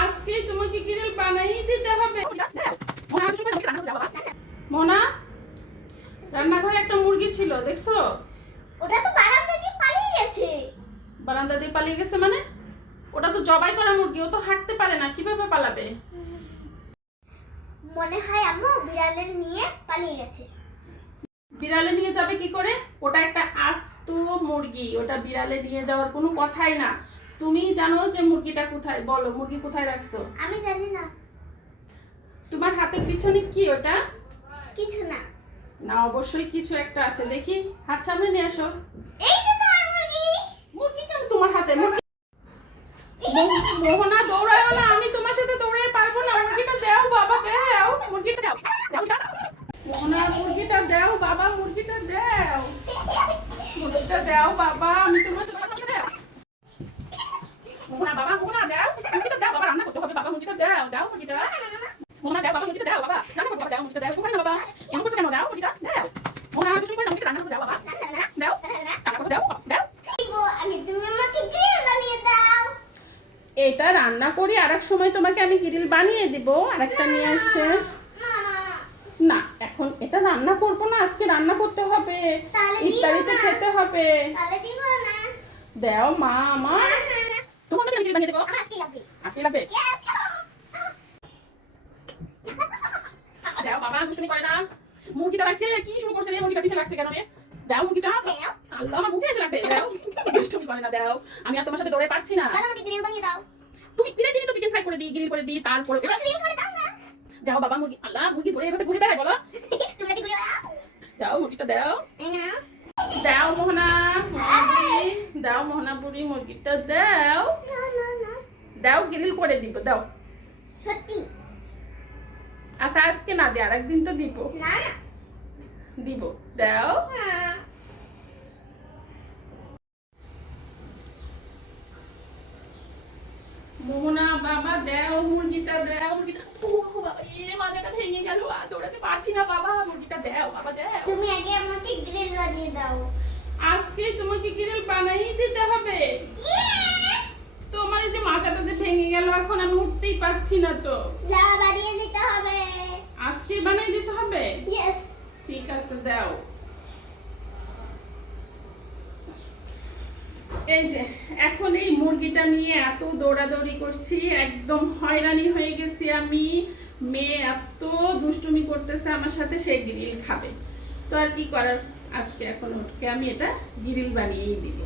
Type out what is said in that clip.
আজকে তোমাকে গ্রিল বানাই দিতে হবে। মোনা, রান্নাঘরে একটা মুরগি ছিল, দেখছো? ওটা তো বারান্দা দিয়ে পালিয়ে গেছে। বারান্দা দিয়ে পালিয়ে গেছে মানে? ওটা তো জবাই করা মুরগি, ও তো হাঁটতে পারে না, কিভাবে পালাবে? মনে হয় আম্মু বিড়ালে নিয়ে পালিয়ে গেছে। বিড়ালে নিয়ে যাবে কি করে? ওটা একটা আস্ত মুরগি, ওটা বিড়ালে নিয়ে যাওয়ার কোনো কথাই না। তুমি জানো যে মুরগিটা কোথায়? বলো, মুরগি কোথায় রাখছো? আমি জানি না। তোমার হাতের পিছনে কি ওটা? কিছু না। না, অবশ্যই কিছু একটা আছে, দেখি। হাত সামনে নিয়ে আসো। এই যে তোমার মুরগি। মুরগি কেন তোমার হাতে? মোহনা, দৌড়ায় না, আমি তোমার সাথে দৌড়াই পারবো না। মুরগিটা দাও বাবা, দাও মুরগিটা, দাও মোহনা, মুরগিটা দাও বাবা, মুরগিটা দাও, মুরগিটা দাও বাবা, আমি তোমার সাথে কথা বলতে। মোহনা বাবা, মোহনা দাও মুরগিটা, দাও বাবা, রান্না করতে হবে বাবা, মুরগিটা দাও, দাও মুরগিটা। মোহনা দাও বাবা, মুরগিটা দাও বাবা, রান্না করতে হবে, দাও মুরগিটা, দাও। না বাবা, এমন করছো কেন? দাও মুরগিটা, দাও। মোহনা, তুমি করে মুরগিটা রান্না করতে দাও বাবা, দাও, রান্না করতে দাও, দাও। আগে তুমি আমাকে গ্রিল বানিয়ে দাও। এটা রান্না করি, আরেক সময় তোমাকে আমি গ্রিল বানিয়ে দিব। আরেকটা নিয়ে আসছে। না না না। না, এখন এটা রান্না করবো না, আজকে রান্না করতে হবে, তাহলে দিব ইফতারিতে না। খেতে হবে। তাহলে দিব না। দাও মা আমার, না না না। তোমাকে আমি গ্রিল বানিয়ে দেবো। আমার কি লাগবে? আজকে লাগবে? Yes! দাও বাবা, দুষ্টুমি করে না। মুরগিটা আজকে কি শুরু করছে রে? মুরগিটা পিছে লাগছে কেন রে? দাও মুরগিটা। আল্লাহ, আমার মুখে এসে লাগবে। দাও, দুষ্টুমি করে না, দাও। আমি আর তোমার সাথে দৌড়ে পারছি না। তাহলে আমাকে গ্রিল বানিয়ে দাও। তুমি দিনে দিনে তো চিকেন ফ্রাই করে দিই, গ্রিল করে দিই, তারপরে গ্রিল করে দাও না। দাও বাবা মুরগি। আল্লাহ, মুরগি ধরে এভাবে ঘুরে বেড়ায় বলো। তুমি কি গ্রিল দাও? দাও মুরগিটা, দাও। এই না। দাও মোহনা, মুরগি দাও, মোহনা বুড়ি মুরগিটা দাও, না না না। দাও, গ্রিল করে দিব, দাও। সত্যি? আচ্ছা, আজকে না দে, আরেকদিন তো দিব, না না। দিব, দাও। হ্যাঁ। মোহনা বাবা, দাও মুরগিটা, দাও মুরগিটা। ও বাবা, মাজাটা ভেঙে গেল, আর দৌড়াতে পারছি না বাবা, মুরগিটা দাও বাবা, দাও। তুমি আগে আমাকে গ্রিল বানিয়ে দাও। আজকে তোমাকে গ্রিল বানাই দিতে হবে। তোমার এই যে মাচাটা যে ভেঙে গেল, এখন আমি উঠতেই পারছি না তো। যা বানিয়ে দিতে হবে। আজকে বানাই দিতে হবে? ইয়েস। ঠিক আছে, দাও। এই যে এখন এই মুরগিটা নিয়ে এত দৌড়াদৌড়ি করছি, একদম হয়রানি হয়ে গেছি আমি। মেয়ে এত দুষ্টুমি করতেছে আমার সাথে, সে গ্রিল খাবে। তো আর কি করার, আজকে এখন ওকে আমি এটা গ্রিল বানিয়েই দিব।